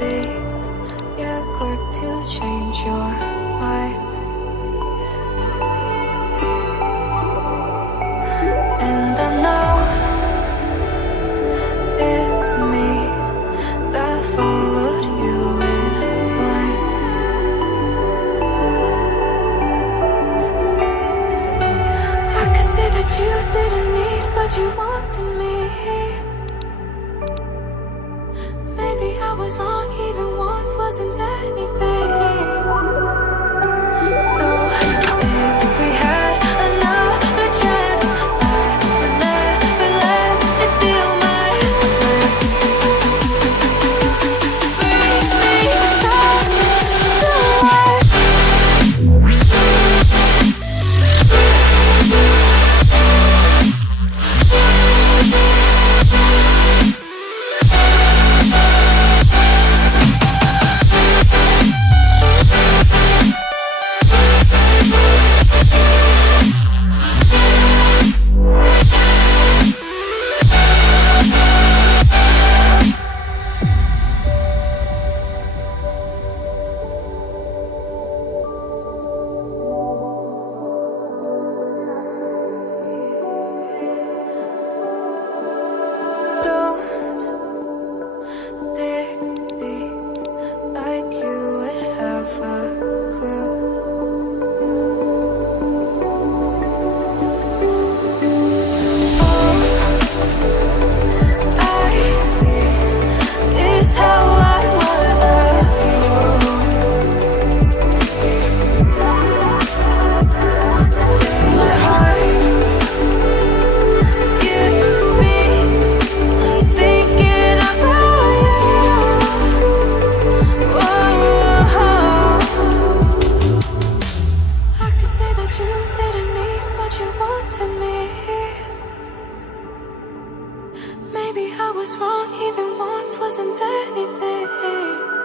be, yeah, quick to change your mind. And I know it's me that followed you in blind. I could say that you didn't need, but you wanted me. Maybe I was wrong, even once wasn't anything. So if we had another chance, I would never let you steal my lips. Bring me back to life. Don't dig deep like you would have a clue. All I see is how I was a fool to see my heart skip beats thinking about you. Whoa. I could say that you didn't need, but you wanted me. Maybe I was wrong, even once wasn't anything.